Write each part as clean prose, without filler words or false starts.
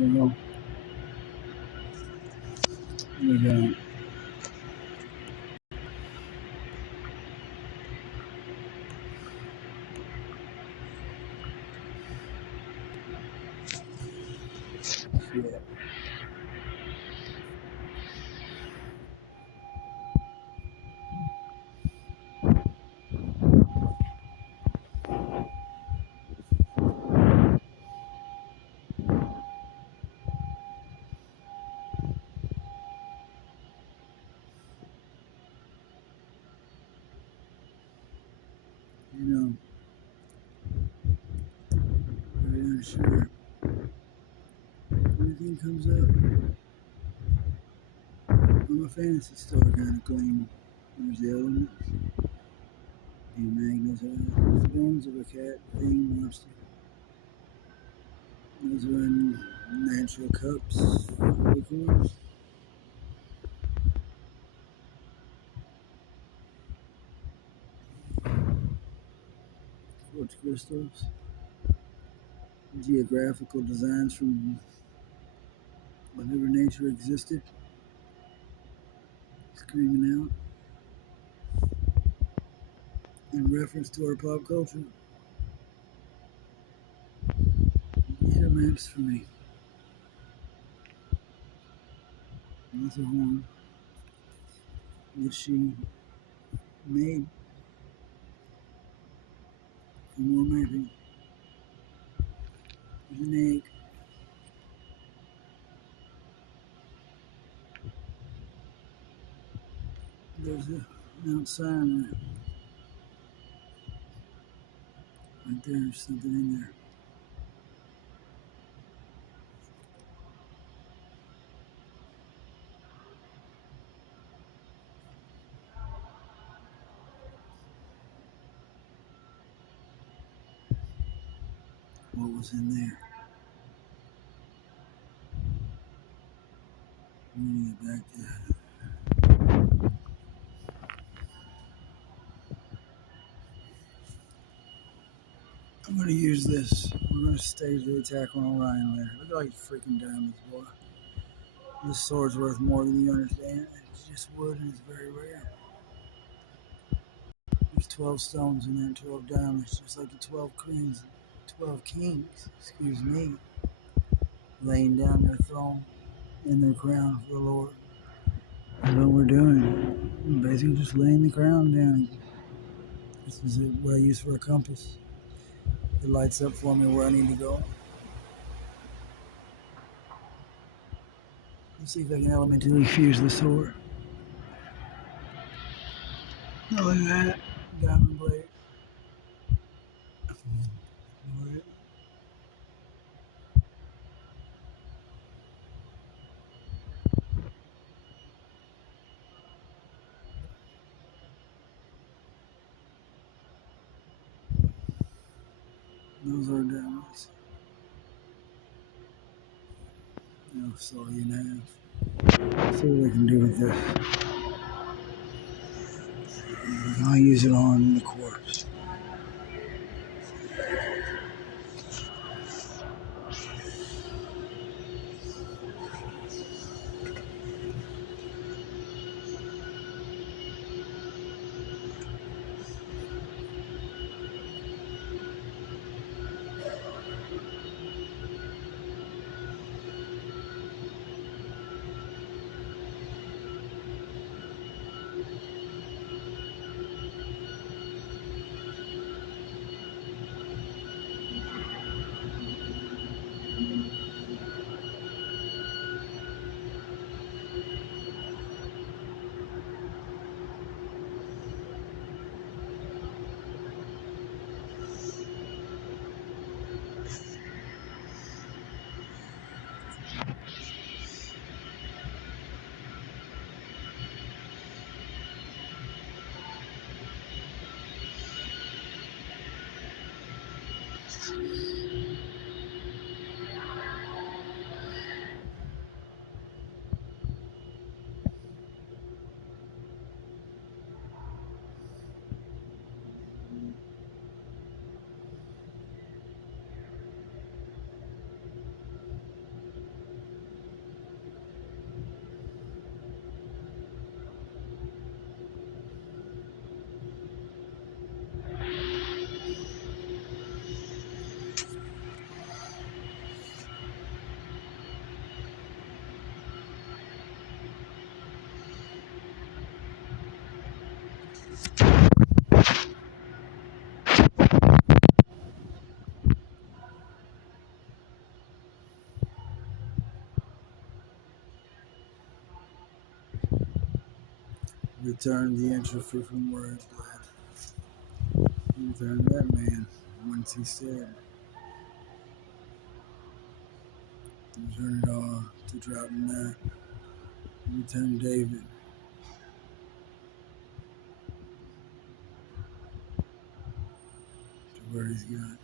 Well, we got shit. You know, very unsure. Everything comes up. I'm a fantasy star kind of claim. There's the elements, the magnetized, the bones of a cat, thing, monster. Those are in natural cups, acorns, quartz crystals, geographical designs from whenever nature existed, screaming out in reference to our pop culture. These are maps for me. That's a horn that she made for more mapping. There's an egg. There's a Mount Sinai. Right there's something in there. What was in there? I'm gonna get back to that. I'm gonna use this. We're gonna stage the attack on Orion later. Look at all these freaking diamonds, boy. This sword's worth more than you understand. It's just wood and it's very rare. There's 12 stones in there, 12 diamonds, just like the 12 queens, 12 kings, excuse me, laying down their throne and their crown for the Lord. That's what we're doing. We're basically just laying the crown down. This is what I use for a compass. It lights up for me where I need to go. Let's see if I can elementally fuse the sword. Oh, look at that. Diamond blade. Those are diamonds. That's all you have. See what I can do with this. I'll use it on the quartz. returned the entropy from where it bled. He returned that man once he said, returned it all to dropping that. He returned David to where he's got.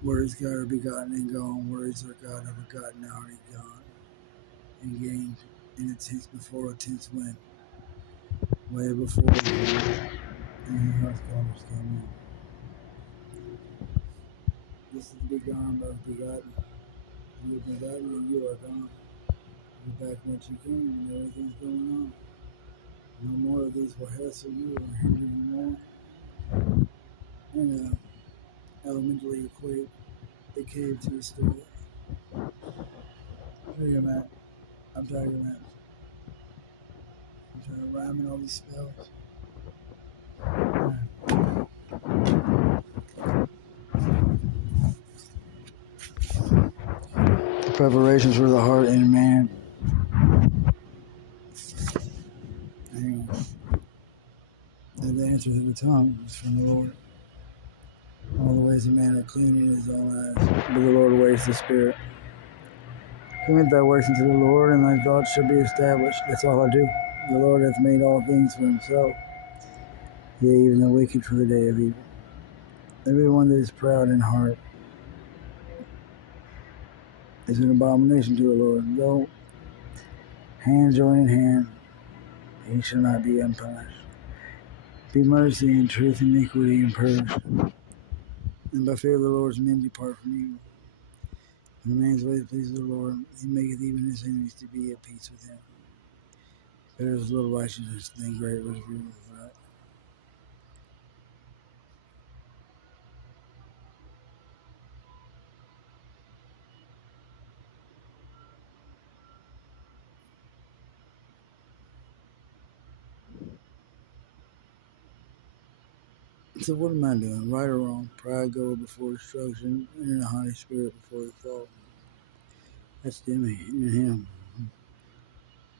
Where he's got are begotten and gone, where he's our God are begotten already gone and gained in a tense before a tense went. Way before any house fathers came in. This is the begun by the begotten. You are begotten and you are gone. You're back whence you came and everything's going on. No more of these will hassle you or hinder you more. And elementally equate the cave to the story. Look at that. I'm talking about. I'm trying to rhyme in all these spells. The preparations for the heart and man. Hang on. And the answer to the tongue is from the Lord. All the ways of man are clean in his own eyes, but the Lord weighs the spirit. Commit thy works unto the Lord, and thy thoughts shall be established. That's all I do. The Lord hath made all things for himself, yea, even the wicked for the day of evil. Everyone that is proud in heart is an abomination to the Lord. Though hand join in hand, he shall not be unpunished. Be mercy and truth, iniquity and purge. And by fear of the Lord's men depart from evil. When a man's way pleases the Lord, he maketh even his enemies to be at peace with him. Better is little righteousness than great reward of right. So what am I doing? Right or wrong? Pride goeth before destruction, and a haughty spirit before the fall. That's Demi in him.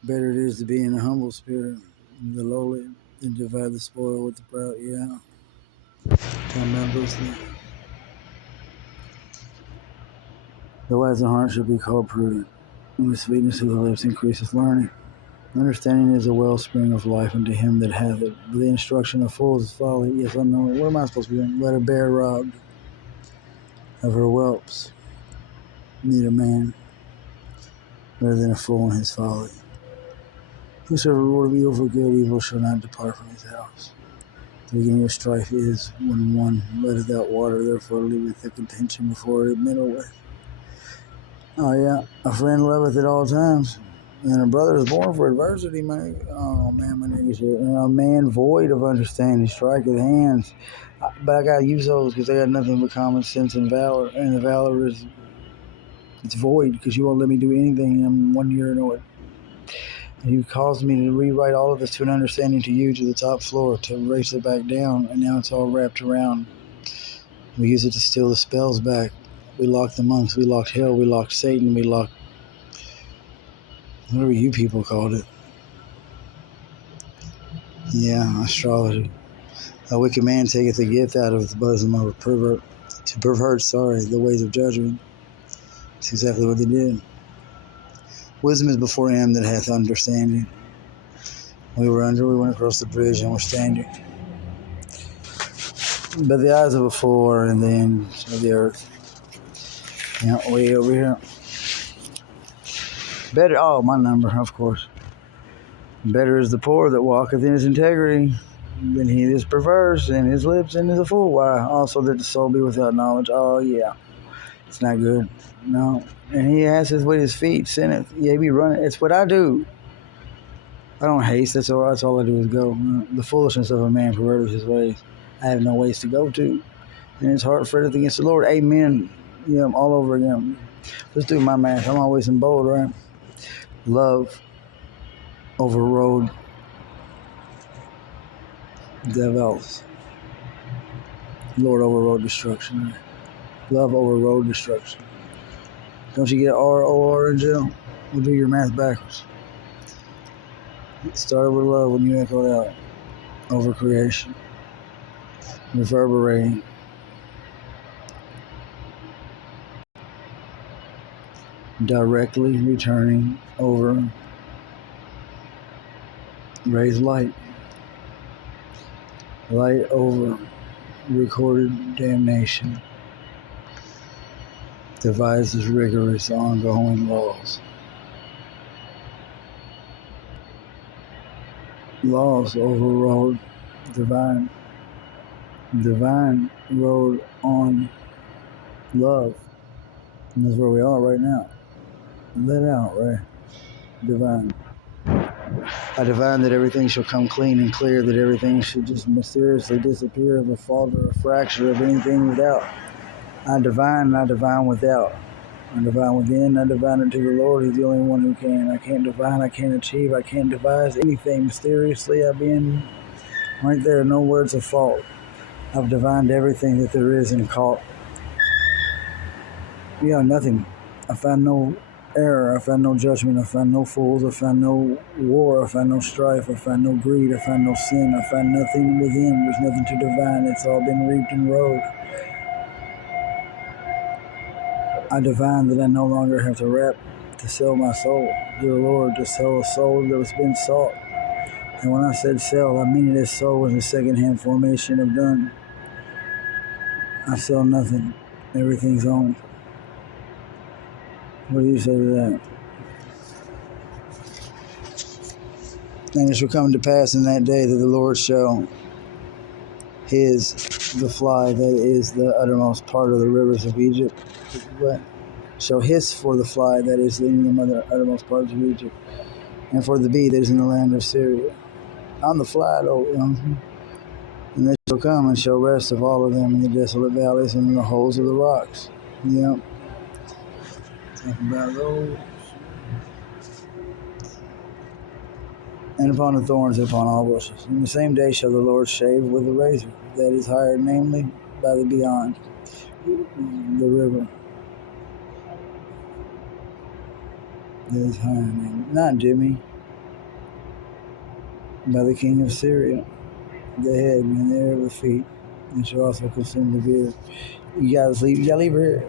Better it is to be in a humble spirit, the lowly, than divide the spoil with the proud. Yeah. Talking about those things. The wise in heart shall be called prudent, and the sweetness of the lips increaseth learning. Understanding is a wellspring of life unto him that hath it, but the instruction of fools is folly. Yes, I know. What am I supposed to be doing? Let a bear robbed of her whelps meet a man rather than a fool in his folly. Whosoever reward of evil for good, evil shall not depart from his house. The beginning of strife is when one letteth out water, therefore leaveth the contention before it middle with. Oh yeah, a friend loveth at all times, and a brother is born for adversity, man. Oh man, my nigga shit. And a man void of understanding striketh hands. But I gotta use those because they got nothing but common sense and valor. And the valor is, it's void because you won't let me do anything in 1 year or it. And you caused me to rewrite all of this to an understanding to you to the top floor to erase it back down, and now it's all wrapped around. We use it to steal the spells back. We locked the monks, we locked hell, we locked Satan, we locked whatever you people called it. Yeah, astrology. A wicked man taketh a gift out of the bosom of a pervert, to pervert, the ways of judgment. That's exactly what they did. Wisdom is before him that hath understanding. We went across the bridge and we're standing. But the eyes of a fool are in the ends of the earth. Yeah, way over here. Better, my number, of course. Better is the poor that walketh in his integrity than he that is perverse in his lips and is a fool. Why? Also that the soul be without knowledge. Oh, yeah. It's not good. No. And he asks with his feet, sinneth. Yeah, be running. It's what I do. I don't haste. That's all I do is go. The foolishness of a man perverteth his ways. I have no ways to go to. And his heart fretteth against the Lord. Amen. Yeah, all over again. Let's do my math. I'm always in bold, right? Love overrode devils. Lord overrode destruction. Right? Love overrode destruction. Don't you get R-O-R in jail? We'll do your math backwards. It started with love when you echoed out over creation, reverberating, directly returning over raised light. Light over recorded damnation. Devises rigorous ongoing laws. Laws overrode divine. Divine rode on love. And that's where we are right now. Let out, right? Divine. I divine that everything shall come clean and clear, that everything should just mysteriously disappear of a fault or a fracture of anything without. I divine without. I divine within, I divine it to the Lord. He's the only one who can. I can't divine, I can't achieve, I can't devise anything mysteriously. I've been right there, no words of fault. I've divined everything that there is and caught. Nothing. I find no error, I find no judgment, I find no fools, I find no war, I find no strife, I find no greed, I find no sin, I find nothing within. There's nothing to divine, it's all been reaped and rode. I divine that I no longer have to rap to sell my soul, dear Lord, to sell a soul that has been sought. And when I said sell, I mean it as soul was a second-hand formation of done. I sell nothing, everything's owned. What do you say to that? And it shall come to pass in that day that the Lord shall hiss the fly that is the uttermost part of the rivers of Egypt. What? Shall hiss for the fly that is in the uttermost parts of Egypt, and for the bee that is in the land of Syria. I'm the fly, though, And they shall come and shall rest of all of them in the desolate valleys and in the holes of the rocks. Yep. Think about those. And upon the thorns and upon all bushes. In the same day shall the Lord shave with a razor that is hired, namely, by the beyond, the river. That is hired, namely. Not Jimmy. By the king of Syria, the head and the air of the feet, and shall also consume the beard. You gotta sleep. You gotta leave her here.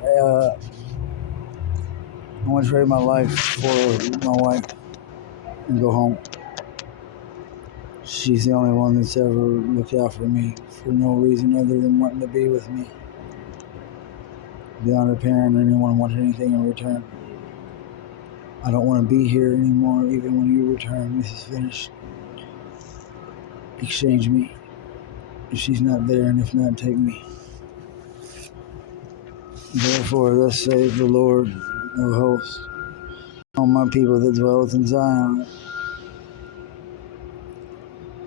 I want to trade my life for my wife and go home. She's the only one that's ever looked out for me for no reason other than wanting to be with me. Beyond a parent or anyone wanted anything in return. I don't want to be here anymore, even when you return. This is finished. Exchange me. If she's not there, and if not, take me. Therefore, thus saith the Lord of hosts, all my people that dwelleth in Zion,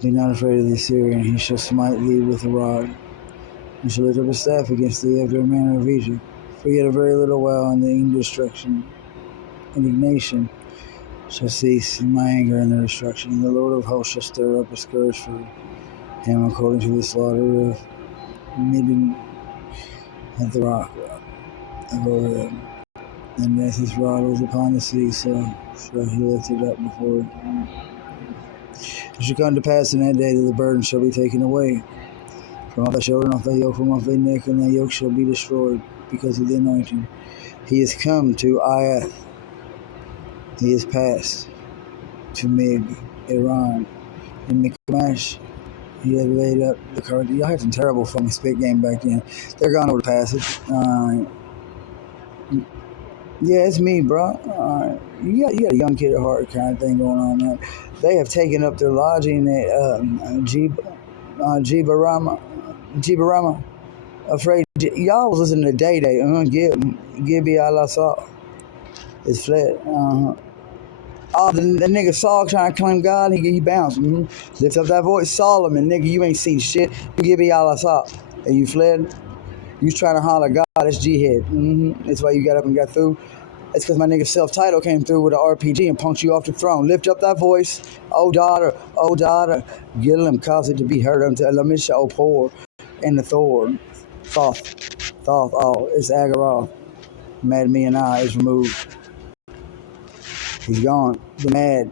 be not afraid of the Assyrian. He shall smite thee with a rod, and shall lift up a staff against thee after the manner of Egypt. For yet a very little while, and the indignation shall cease, in my anger and the destruction. And the Lord of hosts shall stir up a scourge for him according to the slaughter of Midian at the rock of Oreb. And as his rod was upon the sea, so shall he lift it up before it. It shall come to pass in that day that the burden shall be taken away from off thy shoulder, and off thy yoke from off thy neck, and thy yoke shall be destroyed because of the anointing. He is come to Iath. He is passed to Mig, Iran, and Michmash. He had laid up the card. Y'all had some terrible fucking spit game back then. They're gone over the passage. Yeah, it's me, bro. You got a young kid at heart kind of thing going on, man. They have taken up their lodging at Jibarama. Afraid. Y'all was listening to Day Day. Gibby Al-Assad. It's fled. Oh, the nigga Saul trying to claim God, he bounced. Lift up that voice, Solomon, nigga, you ain't seen shit. You give me Al-Assad. And you fled. You was trying to holler God, that's Jihad. That's why you got up and got through. It's because my nigga Self-Title came through with an RPG and punked you off the throne. Lift up that voice, oh daughter, Gillim cause it to be heard unto Elamisha, oh poor, and the Thor. Thoth, oh, it's Agaroth. Mad me and I is removed. He's gone. The mad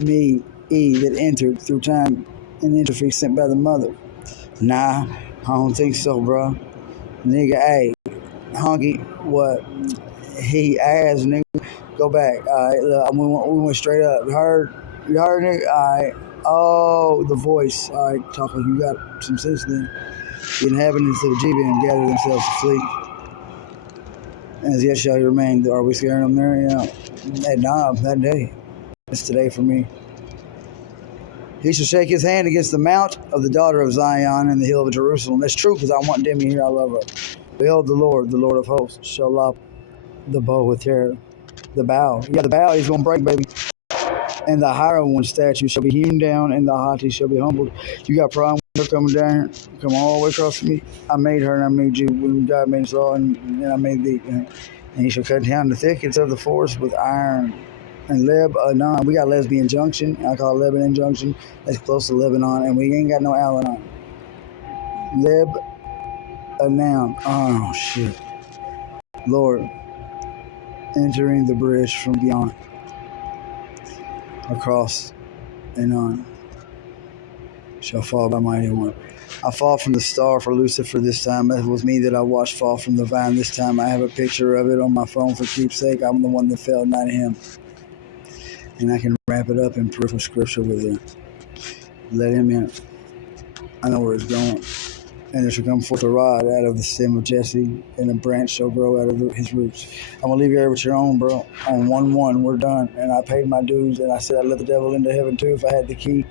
me, E, that entered through time and interface sent by the mother. Nah, I don't think so, bro. Nigga, hey, honky, what? He asked, nigga, go back. All right, look, we went straight up. You heard, nigga? All right. Oh, the voice. All right, talking. You got some sense then. The inhabitants of Gibeon gathered themselves to flee. As yet shall he remain. Are we scaring them there? You know, that day. It's today for me. He shall shake his hand against the mount of the daughter of Zion and the hill of Jerusalem. That's true, because I want Demi here. I love her. Behold, the Lord of hosts, shall lop the bow with terror. The bow. Yeah, the bow is going to break, baby. And the higher one's statue shall be hewn down, and the haughty shall be humbled. You got a problem with her coming down here? Come all the way across from me. I made her, and I made you when God made us all, and I made thee. And he shall cut down the thickets of the forest with iron. And Lebanon, we got Lesbian Junction. I call it Lebanon Junction. That's close to Lebanon, and we ain't got no Al-Anon. Lebanon. Oh, shit. Lord, entering the bridge from beyond, across and on, shall fall by mighty one. I fall from the star for Lucifer this time. It was me that I watched fall from the vine this time. I have a picture of it on my phone for keepsake. I'm the one that fell, not him. And I can wrap it up in proof of scripture with him. Let him in. I know where it's going. And there shall come forth a rod out of the stem of Jesse, and a branch shall grow out of his roots. I'm going to leave you here with your own, bro. On 1-1, we're done. And I paid my dues, and I said I'd let the devil into heaven too if I had the key.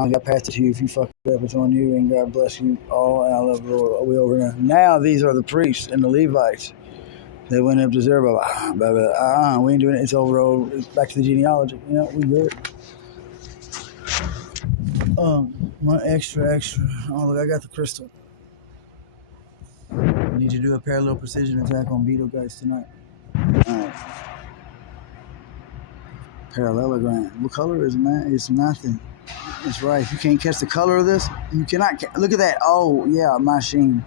I got passed it to you. If you fuck it up, it's on you, and God bless you all. And I love the Lord. We over now. Now these are the priests and the Levites. They went up to Zerubbabel. We ain't doing it. It's over. It's back to the genealogy. You know, we good. My extra. Oh, look, I got the crystal. I need you to do a parallel precision attack on Betelgeuse tonight. Alright. Parallelogram. What color is it, man? It's nothing. It's right. You can't catch the color of this? You cannot. Look at that. Oh, yeah, my sheen.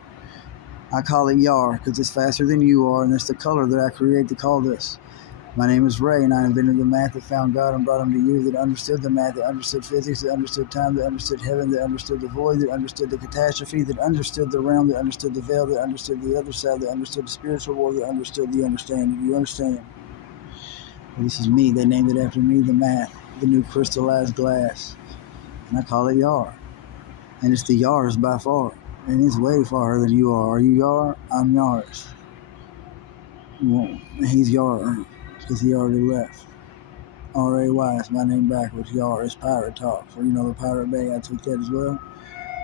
I call it Yar because it's faster than you are, and it's the color that I create to call this. My name is Ray, and I invented the math that found God and brought him to you, that understood the math, that understood physics, that understood time, that understood heaven, that understood the void, that understood the catastrophe, that understood the realm, that understood the veil, that understood the other side, that understood the spiritual war, that understood the understanding. Do you understand? Well, this is me. They named it after me, the math, the new crystallized glass. And I call it Yar. And it's the Yars by far. And it's way farther than you are. Are you Yar? I'm Yars. Well, he's Yar because he already left. R-A-Y is my name backwards. Yar is pirate talk. So, you know, the Pirate Bay, I took that as well.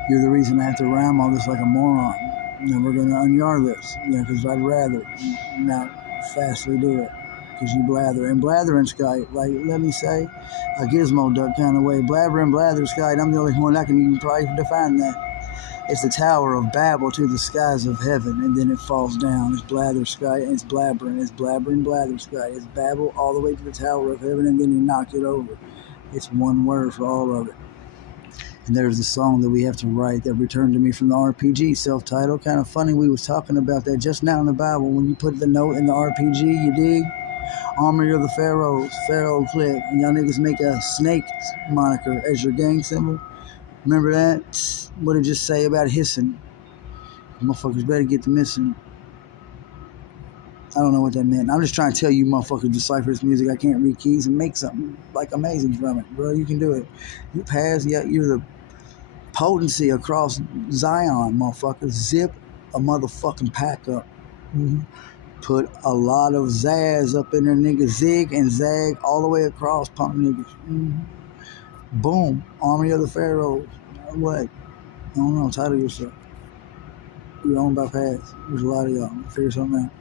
You're the reason I have to rhyme all this like a moron. And we're going to unyar this. Yeah, because I'd rather not fastly do it. Because you blather. And blathering Skype, like, let me say, a gizmo duck kind of way. Blabber and blather Skype, I'm the only one that can even probably define that. It's the Tower of Babel to the skies of heaven, and then it falls down. It's blather sky, and it's blabbering, blather sky. It's Babel all the way to the Tower of heaven, and then he knocked it over. It's one word for all of it. And there's the song that we have to write that returned to me from the RPG, self-titled. Kind of funny, we was talking about that just now in the Bible. When you put the note in the RPG, you dig? Army of the Pharaohs, Pharaoh click. And y'all niggas make a snake moniker as your gang symbol. Remember that? What did it just say about hissing? Motherfuckers better get to missing. I don't know what that meant. I'm just trying to tell you motherfuckers decipher this music. I can't read keys and make something like amazing from it. Bro, you can do it. You pass, yeah, you're the potency across Zion, motherfuckers. Zip a motherfucking pack up. Mm-hmm. Put a lot of zazz up in there, nigga. Zig and zag all the way across, punk niggas. Mm-hmm. Boom. Army of the Pharaohs. What? I don't know. Title yourself. You're owned by paths. There's a lot of y'all. Figure something out.